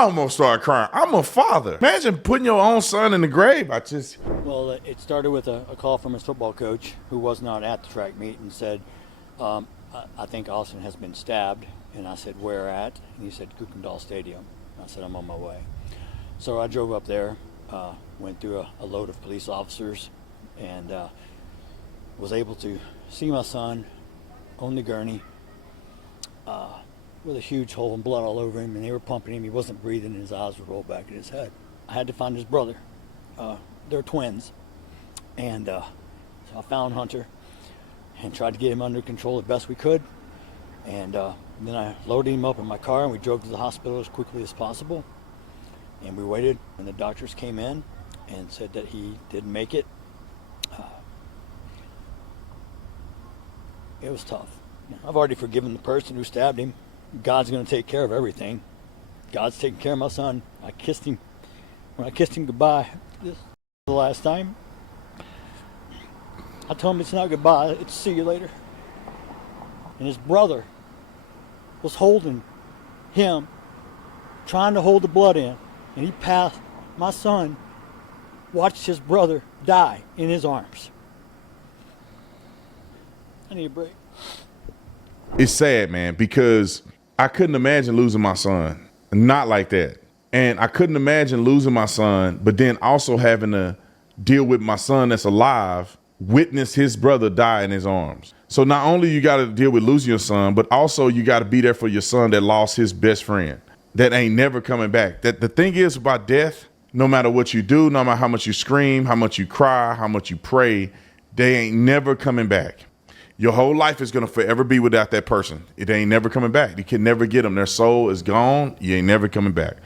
almost started crying. I'm a father. Imagine putting your own son in the grave. Well, it started with a call from his football coach who was not at the track meet and said, I think Austin has been stabbed. And I said, where at? And he said, Kukendall Stadium. I said, I'm on my way. So I drove up there, went through a load of police officers, and was able to see my son on the gurney with a huge hole and blood all over him, and they were pumping him. He wasn't breathing, and his eyes were rolled back in his head. I had to find his brother. They're twins. And so I found Hunter and tried to get him under control as best we could. And then I loaded him up in my car, and we drove to the hospital as quickly as possible. And we waited, and the doctors came in and said that he didn't make it. It was tough. I've already forgiven the person who stabbed him. God's going to take care of everything. God's taking care of my son. I kissed him. When I kissed him goodbye, this was the last time, I told him it's not goodbye, it's see you later. And his brother was holding him, trying to hold the blood in, and he passed. My son watched his brother die in his arms. I need a break. It's sad, man, because I couldn't imagine losing my son. Not like that. And I couldn't imagine losing my son, but then also having to deal with my son that's alive, witness his brother die in his arms. So not only you got to deal with losing your son, but also you got to be there for your son that lost his best friend, that ain't never coming back. That the thing is about death, no matter what you do, no matter how much you scream, how much you cry, how much you pray, they ain't never coming back. Your whole life is going to forever be without that person. It ain't never coming back. You can never get them. Their soul is gone. You ain't never coming back.